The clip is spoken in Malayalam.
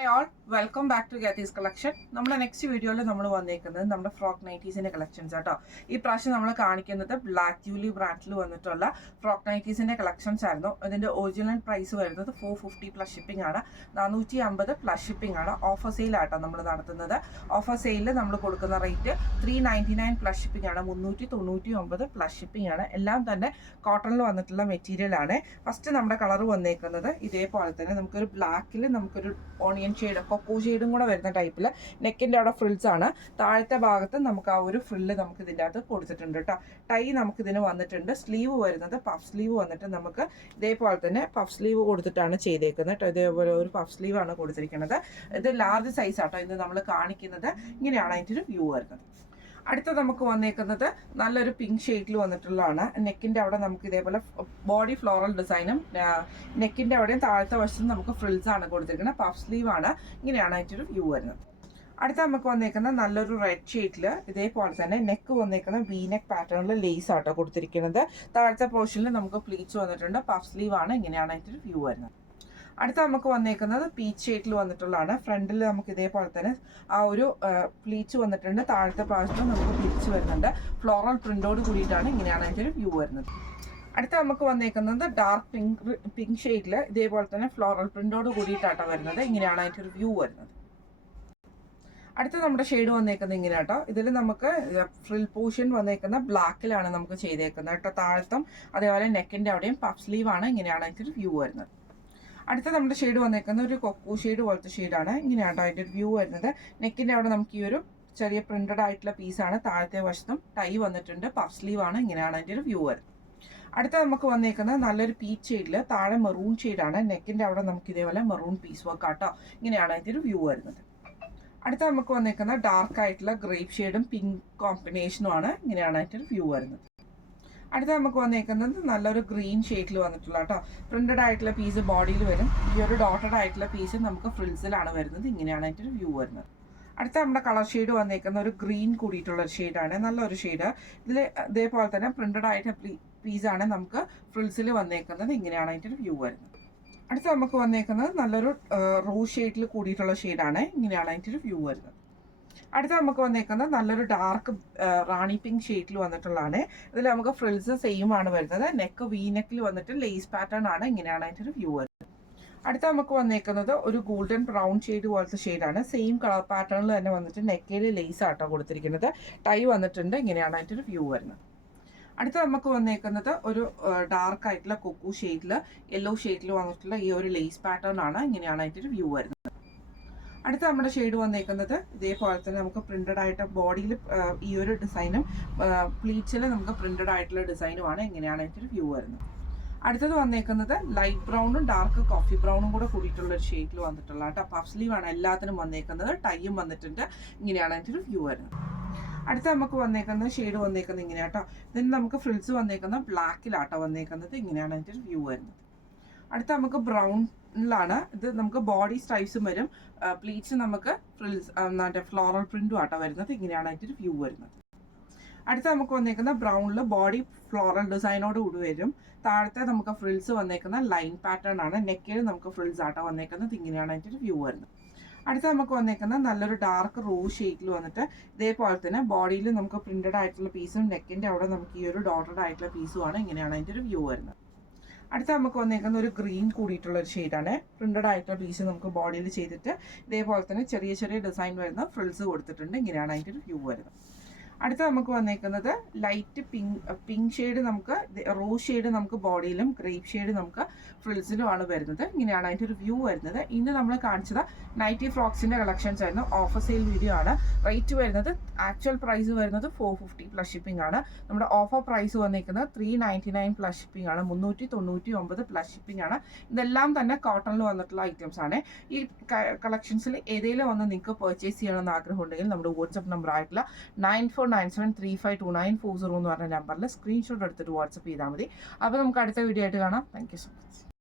Hi all, welcome back to Gathi's collection. നമ്മുടെ നെക്സ്റ്റ് വീഡിയോയിൽ നമ്മൾ വന്നേക്കുന്നത് നമ്മുടെ ഫ്രോക്ക് നൈറ്റീസിന്റെ കളക്ഷൻസ് ആട്ടോ. ഈ പ്രാവശ്യം നമ്മൾ കാണിക്കുന്നത് ബ്ലാക്ക് ജൂലി ബ്രാൻഡിൽ വന്നിട്ടുള്ള ഫ്രോക്ക് നൈറ്റീസിന്റെ കളക്ഷൻസ് ആയിരുന്നു. ഇതിന്റെ ഒറിജിനൽ പ്രൈസ് വരുന്നത് 450 പ്ലസ് ഷിപ്പിംഗ് ആണ്, 450 പ്ലസ് ഷിപ്പിംഗ് ആണ്. ഓഫർ സെയിൽ ആട്ടോ നമ്മൾ നടത്തുന്നത്. ഓഫർ സെയിലിൽ നമ്മൾ കൊടുക്കുന്ന റേറ്റ് 399 പ്ലസ് ഷിപ്പിംഗ് ആണ്, 399 പ്ലസ് ഷിപ്പിംഗ് ആണ്. എല്ലാം തന്നെ കോട്ടണിൽ വന്നിട്ടുള്ള മെറ്റീരിയൽ ആണ്. ഫസ്റ്റ് നമ്മുടെ കളർ വന്നേക്കുന്നത് ഇതേപോലെ തന്നെ നമുക്കൊരു ബ്ലാക്കിൽ നമുക്കൊരു ഓണിയൻ ഷെയ്ഡ് കൊക്കോ ഷെയ്ഡും കൂടെ വരുന്ന ടൈപ്പിൽ നെക്കിൻ്റെ അവിടെ ഫ്രിൽസ് ആണ്. താഴത്തെ ഭാഗത്ത് നമുക്ക് ആ ഒരു ഫ്രില്ല് നമുക്ക് ഇതിൻ്റെ അകത്ത് കൊടുത്തിട്ടുണ്ട് കേട്ടോ. ടൈ നമുക്ക് ഇതിന് വന്നിട്ടുണ്ട്. സ്ലീവ് വരുന്നത് പഫ് സ്ലീവ് വന്നിട്ട് നമുക്ക് ഇതേപോലെ തന്നെ പഫ് സ്ലീവ് കൊടുത്തിട്ടാണ് ചെയ്തേക്കുന്നത് കേട്ടോ. ഇതേപോലെ ഒരു പഫ് സ്ലീവ് ആണ് കൊടുത്തിരിക്കുന്നത്. ഇത് ലാർജ് സൈസ് ആട്ടോ ഇന്ന് നമ്മൾ കാണിക്കുന്നത്. ഇങ്ങനെയാണ് അതിൻ്റെ ഒരു വ്യൂ വരുന്നത്. അടുത്ത നമുക്ക് വന്നേക്കുന്നത് നല്ലൊരു പിങ്ക് ഷെയ്ഡിൽ വന്നിട്ടുള്ളതാണ്. നെക്കിൻ്റെ അവിടെ നമുക്ക് ഇതേപോലെ ബോഡി ഫ്ലോറൽ ഡിസൈനും നെക്കിൻ്റെ അവിടെയും താഴത്തെ വശത്തും നമുക്ക് ഫ്രിൽസ് ആണ് കൊടുത്തിരിക്കുന്നത്. പഫ് സ്ലീവ് ആണ്. ഇങ്ങനെയാണ് അതിൻ്റെ ഒരു വ്യൂ വരുന്നത്. അടുത്ത നമുക്ക് വന്നേക്കുന്ന നല്ലൊരു റെഡ് ഷെയ്ഡിൽ ഇതേപോലെ തന്നെ നെക്ക് വന്നേക്കുന്ന വി നെക്ക് പാറ്റേണിൽ ലേസ് ആട്ടോ കൊടുത്തിരിക്കുന്നത്. താഴത്തെ പോർഷനിൽ നമുക്ക് പ്ലീറ്റ്സ് വന്നിട്ടുണ്ട്. പഫ് സ്ലീവ് ആണ്. ഇങ്ങനെയാണ് അതിൻ്റെ ഒരു വ്യൂ വരുന്നത്. അടുത്ത നമുക്ക് വന്നേക്കുന്നത് പീച്ച് ഷെയ്ഡിൽ വന്നിട്ടുള്ളതാണ്. ഫ്രണ്ടിൽ നമുക്ക് ഇതേപോലെ തന്നെ ആ ഒരു പ്ലീറ്റ്സ് വന്നിട്ടുണ്ട്. താഴത്തെ പ്രാവശ്യം നമുക്ക് പ്ലീറ്റ്സ് വരുന്നുണ്ട്. ഫ്ലോറൽ പ്രിന്റോട് കൂടിയിട്ടാണ്. ഇങ്ങനെയാണ് അതിൻ്റെ ഒരു വ്യൂ വരുന്നത്. അടുത്ത നമുക്ക് വന്നേക്കുന്നത് ഡാർക്ക് പിങ്ക് ഷെയ്ഡിൽ ഇതേപോലെ തന്നെ ഫ്ലോറൽ പ്രിന്റോട് കൂടിയിട്ടാട്ടോ വരുന്നത്. ഇങ്ങനെയാണ് അതിൻ്റെ ഒരു വ്യൂ വരുന്നത്. അടുത്ത നമ്മുടെ ഷെയ്ഡ് വന്നേക്കുന്നത് ഇങ്ങനെ കേട്ടോ. ഇതിൽ നമുക്ക് ഫ്രിൽ പോർഷൻ വന്നേക്കുന്ന ബ്ലാക്കിലാണ് നമുക്ക് ചെയ്തേക്കുന്നത് കേട്ടോ. താഴത്തും അതേപോലെ നെക്കിൻ്റെ അവിടെയും പഫ് സ്ലീവ് ആണ്. ഇങ്ങനെയാണ് അതിൻ്റെ ഒരു വ്യൂ വരുന്നത്. അടുത്ത നമ്മുടെ ഷെയ്ഡ് വന്നേക്കുന്നത് ഒരു കൊക്കോ ഷെയ്ഡ് പോലത്തെ ഷെയ്ഡാണ്. ഇങ്ങനെയാണ് അതിൻ്റെ ഒരു വ്യൂ വരുന്നത്. നെക്കിൻ്റെ അവിടെ നമുക്ക് ഈ ഒരു ചെറിയ പ്രിന്റഡ് ആയിട്ടുള്ള പീസാണ്. താഴത്തെ വശത്തും ടൈ വന്നിട്ടുണ്ട്. പഫ് സ്ലീവ് ആണ്. ഇങ്ങനെയാണ് അതിൻ്റെ ഒരു വ്യൂ വരുന്നത്. അടുത്ത നമുക്ക് വന്നേക്കുന്നത് നല്ലൊരു പീച്ച് ഷെയ്ഡിൽ താഴെ മെറൂൺ ഷെയ്ഡാണ്. നെക്കിൻ്റെ അവിടെ നമുക്ക് ഇതേപോലെ മെറൂൺ പീസ് വർക്ക് ആട്ടോ. ഇങ്ങനെയാണ് അതിൻ്റെ ഒരു വ്യൂ വരുന്നത്. അടുത്ത നമുക്ക് വന്നേക്കുന്ന ഡാർക്ക് ആയിട്ടുള്ള ഗ്രേപ്പ് ഷെയ്ഡും പിങ്ക് കോമ്പിനേഷനും ആണ്. ഇങ്ങനെയാണ് അതിൻ്റെ ഒരു വ്യൂ വരുന്നത്. അടുത്ത നമുക്ക് വന്നേക്കുന്നത് നല്ലൊരു ഗ്രീൻ ഷെയ്ഡിൽ വന്നിട്ടുള്ള കേട്ടോ. പ്രിന്റഡ് ആയിട്ടുള്ള പീസ് ബോഡിയിൽ വരും. ഈ ഒരു ഡോട്ടഡ് ആയിട്ടുള്ള പീസ് നമുക്ക് ഫ്രിൽസിലാണ് വരുന്നത്. ഇങ്ങനെയാണ് അതിൻ്റെ ഒരു വ്യൂ വരുന്നത്. അടുത്ത നമ്മുടെ കളർ ഷെയ്ഡ് വന്നേക്കുന്ന ഒരു ഗ്രീൻ കൂടിയിട്ടുള്ള ഒരു ഷെയ്ഡാണ്. നല്ലൊരു ഷെയ്ഡ്. ഇതിൽ ഇതേപോലെ തന്നെ പ്രിന്റഡ് ആയിട്ട് പീസാണ് നമുക്ക് ഫ്രിൽസിൽ വന്നേക്കുന്നത്. ഇങ്ങനെയാണ് അതിൻ്റെ ഒരു വ്യൂ വരുന്നത്. അടുത്ത നമുക്ക് വന്നേക്കുന്നത് നല്ലൊരു റോസ് ഷെയ്ഡിൽ കൂടിയിട്ടുള്ള ഷെയ്ഡാണ്. ഇങ്ങനെയാണ് അതിൻ്റെ ഒരു വ്യൂ വരുന്നത്. അടുത്ത നമുക്ക് വന്നേക്കുന്നത് നല്ലൊരു ഡാർക്ക് റാണി പിങ്ക് ഷെയ്ഡിൽ വന്നിട്ടുള്ളതാണ്. ഇതിൽ നമുക്ക് ഫ്രിൽസ് സെയിം ആണ് വരുന്നത്. നെക്ക് വി നെക്കിൽ വന്നിട്ട് ലേസ് പാറ്റേൺ ആണ്. ഇങ്ങനെയാണ് അതിൻ്റെ ഒരു വ്യൂ വരുന്നത്. അടുത്ത നമുക്ക് വന്നേക്കുന്നത് ഒരു ഗോൾഡൻ ബ്രൗൺ ഷെയ്ഡ് പോലത്തെ ഷെയ്ഡാണ്. സെയിം കളർ പാറ്റേണിൽ തന്നെ വന്നിട്ട് നെക്കയിൽ ലേസ് ആട്ടോ കൊടുത്തിരിക്കുന്നത്. ടൈ വന്നിട്ടുണ്ട്. ഇങ്ങനെയാണ് അതിൻ്റെ ഒരു വ്യൂ വരുന്നത്. അടുത്ത നമുക്ക് വന്നേക്കുന്നത് ഒരു ഡാർക്ക് ആയിട്ടുള്ള കൊക്കു ഷെയ്ഡിൽ യെല്ലോ ഷെയ്ഡിൽ വന്നിട്ടുള്ള ഈ ഒരു ലേസ് പാറ്റേൺ ആണ്. ഇങ്ങനെയാണ് അതിൻ്റെ ഒരു വ്യൂ വരുന്നത്. അടുത്ത നമ്മുടെ ഷെയ്ഡ് വന്നേക്കുന്നത് ഇതേപോലെ തന്നെ നമുക്ക് പ്രിന്റഡ് ആയിട്ട് ബോഡിയിൽ ഈ ഒരു ഡിസൈനും പ്ലീറ്റ്സിൽ നമുക്ക് പ്രിന്റഡ് ആയിട്ടുള്ള ഡിസൈനുമാണ്. ഇങ്ങനെയാണ് അതിൻ്റെ ഒരു വ്യൂ വരുന്നത്. അടുത്തത് വന്നേക്കുന്നത് ലൈറ്റ് ബ്രൗണും ഡാർക്ക് കോഫി ബ്രൗണും കൂടെ കൂടിയിട്ടുള്ള ഒരു ഷെയ്ഡിൽ വന്നിട്ടുള്ള കേട്ടോ. പഫ് സ്ലീവ് ആണ് എല്ലാത്തിനും വന്നേക്കുന്നത്. ടൈയും വന്നിട്ടുണ്ട്. ഇങ്ങനെയാണ് അതിൻ്റെ ഒരു വ്യൂ വരുന്നത്. അടുത്ത നമുക്ക് വന്നേക്കുന്ന ഷെയ്ഡ് വന്നേക്കുന്നത് ഇങ്ങനെ കേട്ടോ. ഇതിന് നമുക്ക് ഫ്രിൽസ് വന്നേക്കുന്ന ബ്ലാക്കിലാട്ടോ വന്നേക്കുന്നത്. ഇങ്ങനെയാണ് അതിൻ്റെ ഒരു വ്യൂ വരുന്നത്. അടുത്ത നമുക്ക് ബ്രൗണിലാണ്. ഇത് നമുക്ക് ബോഡി സ്ട്രൈപ്സും വരും. പ്ലീറ്റ്സ് നമുക്ക് ഫ്രിൽസ് മറ്റേ ഫ്ലോറൽ പ്രിന്റും ആട്ടോ വരുന്നത്. ഇങ്ങനെയാണ് അതിൻ്റെ ഒരു വ്യൂ വരുന്നത്. അടുത്ത നമുക്ക് വന്നേക്കുന്ന ബ്രൗണിൽ ബോഡി ഫ്ലോറൽ ഡിസൈനോട് കൂടി വരും. താഴത്തെ നമുക്ക് ഫ്രിൽസ് വന്നേക്കുന്ന ലൈൻ പാറ്റേൺ ആണ്. നെക്കിൽ നമുക്ക് ഫ്രിൽസ് ആട്ടോ വന്നേക്കുന്നത്. ഇങ്ങനെയാണ് അതിൻ്റെ ഒരു വ്യൂ വരുന്നത്. അടുത്ത നമുക്ക് വന്നേക്കുന്ന നല്ലൊരു ഡാർക്ക് റോസ് ഷെയ്ഡിൽ വന്നിട്ട് ഇതേപോലെ തന്നെ ബോഡിയിൽ നമുക്ക് പ്രിന്റഡ് ആയിട്ടുള്ള പീസും നെക്കിൻ്റെ അവിടെ നമുക്ക് ഈ ഒരു ഡോട്ടഡ് ആയിട്ടുള്ള പീസുമാണ്. ഇങ്ങനെയാണ് അതിൻ്റെ ഒരു വ്യൂ വരുന്നത്. അടുത്ത നമുക്ക് വന്നേക്കുന്ന ഒരു ഗ്രീൻ കൂടിയിട്ടുള്ള ഒരു ഷെയ്ഡാണ്. പ്രിന്റഡ് ആയിട്ടുള്ള പീസ് നമുക്ക് ബോഡിയിൽ ചെയ്തിട്ട് ഇതേപോലെ തന്നെ ചെറിയ ചെറിയ ഡിസൈൻ വരുന്ന ഫ്രിൽസ് കൊടുത്തിട്ടുണ്ട്. ഇങ്ങനെയാണ് അതിൻ്റെ ഒരു വ്യൂ വരുന്നത്. അടുത്ത നമുക്ക് വന്നേക്കുന്നത് ലൈറ്റ് പിങ്ക് ഷെയ്ഡ് നമുക്ക് റോസ് ഷെയ്ഡ് നമുക്ക് ബോഡിയിലും ഗ്രേപ്പ് ഷെയ്ഡ് നമുക്ക് ഫ്രിൽസിലുമാണ് വരുന്നത്. ഇങ്ങനെയാണ് അതിൻ്റെ ഒരു വ്യൂ വരുന്നത്. ഇന്ന് നമ്മൾ കാണിച്ചത് നൈറ്റി ഫ്രോക്സിൻ്റെ കളക്ഷൻസ് ആയിരുന്നു. ഓഫർ സെയിൽ വീഡിയോ ആണ്. റേറ്റ് വരുന്നത് ആക്ച്വൽ പ്രൈസ് വരുന്നത് 450 പ്ലസ് ഷിപ്പിംഗ് ആണ്. നമ്മുടെ ഓഫർ പ്രൈസ് വന്നേക്കുന്നത് 399 പ്ലസ് ഷിപ്പിംഗ് ആണ്. 399 പ്ലസ് ഷിപ്പിംഗ് ആണ്. ഇതെല്ലാം തന്നെ കോട്ടണിൽ വന്നിട്ടുള്ള ഐറ്റംസ് ആണ്. ഈ കളക്ഷൻസിൽ ഏതെങ്കിലും ഒന്ന് നിങ്ങൾക്ക് പർച്ചേസ് ചെയ്യണമെന്ന് ആഗ്രഹം ഉണ്ടെങ്കിൽ നമ്മുടെ വാട്സപ്പ് നമ്പർ ആയിട്ടുള്ള 9497352940 എന്ന് പറഞ്ഞ നമ്പറിൽ സ്ക്രീൻഷോട്ട് എടുത്തിട്ട് വാട്സപ്പ് ചെയ്താൽ മതി. അപ്പോൾ നമുക്ക് അടുത്ത വീഡിയോ ആയിട്ട് കാണാം. Thank you so much.